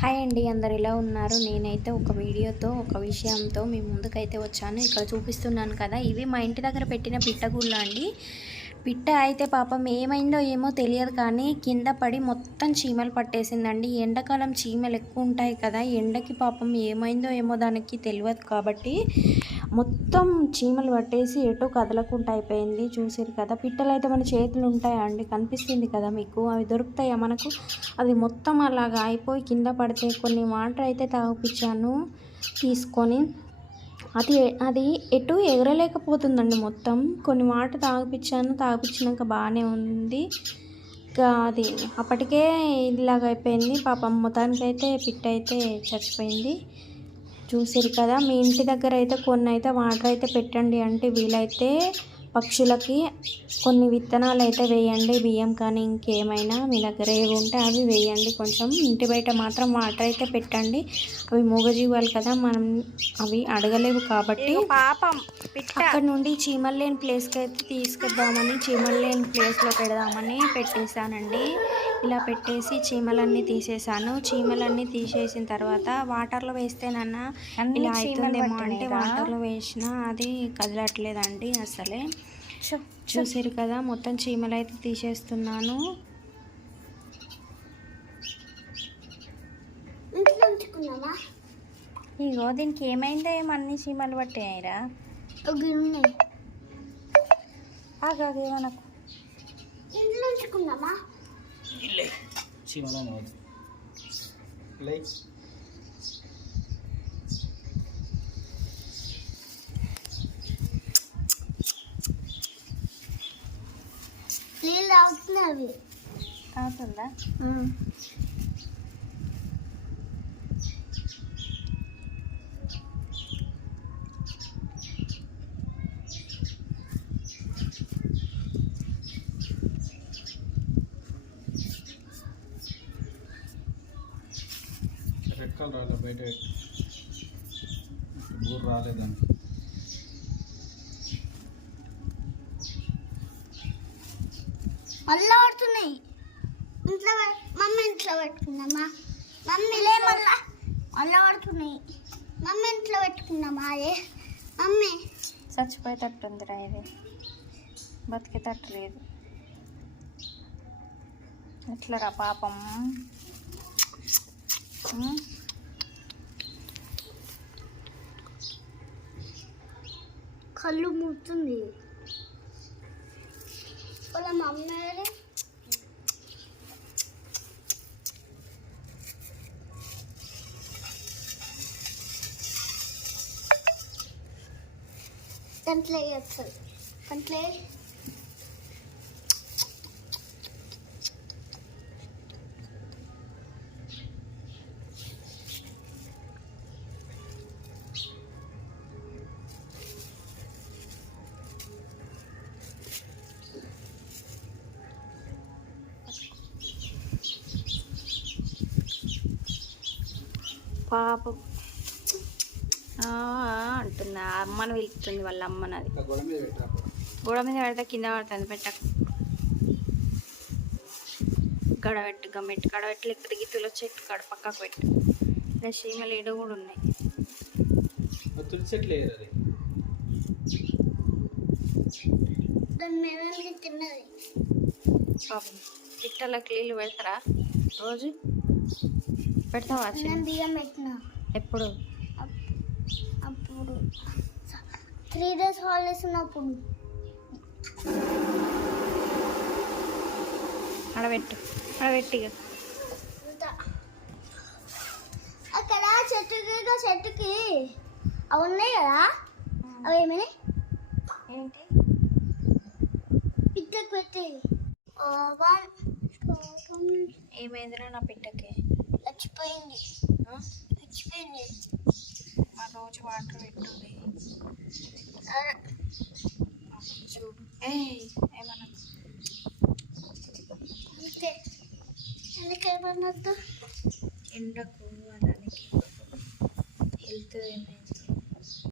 Hi అండి, అందరు ఎలా ఉన్నారు? నేనైతే ఒక వీడియోతో ఒక విషయంతో మీ ముందుకైతే వచ్చాను. ఇక్కడ చూపిస్తున్నాను కదా, ఇవి మా ఇంటి దగ్గర పెట్టిన పిట్టగుళ్ళ అండి. పిట్ట అయితే పాపం ఏమైందో ఏమో తెలియదు, కానీ కింద పడి మొత్తం చీమలు పట్టేసిందండి. ఎండాకాలం చీమలు ఎక్కువ ఉంటాయి కదా, ఎండకి పాపం ఏమైందో ఏమో దానికి తెలియదు కాబట్టి మొత్తం చీమలు పట్టేసి ఎటో కదలకుండా అయిపోయింది. చూసారు కదా, పిట్టలు అయితే మన చేతులు ఉంటాయా అండి? కనిపిస్తుంది కదా మీకు, అవి దొరుకుతాయా మనకు? అది మొత్తం అలాగా అయిపోయి కింద పడితే కొన్ని వాటర్ అయితే తాగిపించాను తీసుకొని, అది ఎటు ఎగరలేకపోతుందండి. మొత్తం కొన్ని వాటర్ తాగిపించినాక బాగానే ఉంది. ఇంకా అది అప్పటికే ఇలాగ అయిపోయింది పాపం. మొత్తానికైతే పిట్ట అయితే చచ్చిపోయింది. చూసారు కదా, మీ ఇంటి దగ్గర అయితే కొన్ని అయితే వాటర్ అయితే పెట్టండి. అంటే వీలైతే పక్షులకి కొన్ని విత్తనాలు అయితే వేయండి, బియ్యం కానీ ఇంకేమైనా మీ దగ్గర ఏవి ఉంటే అవి వేయండి. కొంచెం ఇంటి బయట మాత్రం వాటర్ అయితే పెట్టండి. అవి మూగజీవాలు కదా, మనం అవి అడగలేవు కాబట్టి పాపం అక్కడ నుండి చీమలు లేని ప్లేస్కి అయితే తీసుకొద్దామని, చీమలు లేని ప్లేస్లో పెడదామని పెట్టేశానండి. ఇలా పెట్టేసి చీమలన్నీ తీసేసాను. చీమలన్నీ తీసేసిన తర్వాత వాటర్లో వేస్తేనన్నా ఇలా అవుతుందేమో అంటే వాటర్లో వేసినా అది కదలట్లేదండి అసలే. చూసారు కదా, మొత్తం చీమలు అయితే తీసేస్తున్నాను. ఇగో దీనికి ఏమైందో ఏమో, అన్ని చీమలు పట్టాయిరా. మనకు అవుతుందా? రెక్కలు రాలే, బయట బూరు రాలేదని. మళ్ళీ పడుతున్నాయి. ఇంట్లో మమ్మీ ఇంట్లో పెట్టుకున్నామా? మమ్మీలే మళ్ళీ పడుతున్నాయి. మమ్మీ ఇంట్లో పెట్టుకున్నామా? అదే మమ్మీ చచ్చిపోయేటట్టుందిరా, ఇది బతికేటట్టు లేదు. ఎట్లరా పాపం. కళ్ళు మూతుంది వాళ్ళ మమ్మీ. కంట్లే వస్తుంది, కంట్లే పాపం అంటుంది. అమ్మను పిలుస్తుంది వాళ్ళ అమ్మని. అది గోడ మీద పెడితే కింద పడుతుంది. పెట్టకు, గడబెట్టు, గమ్మెట్టు గడబెట్టు. లేకపోతే గిత్తులో చెట్టు కాడ పక్కకు పెట్టు. ఇలా చీమలు ఏడు కూడా ఉన్నాయి. పాపం పిట్టలకు నీళ్ళు పెడతారా రోజు? పెడతావా? బియ్యం పెట్టినా. ఎప్పుడు? అప్పుడు 3 days హాలిడేస్ ఉన్నప్పుడు. అడబెట్టిగా అక్కడ చెట్టుకి అవి ఉన్నాయి కదా, అవి ఏమైనా ఏంటి పిట్టకు పెట్టి ఏమైందిరా నా పిట్టకి? చచ్చిపోయింది. ఆ రోజు వాటర్ పెట్టుంది చూడు. ఏమన్నా ఎందుకేమన్నద్దు? ఎండకు దానికి హెల్త్ ఏమైనా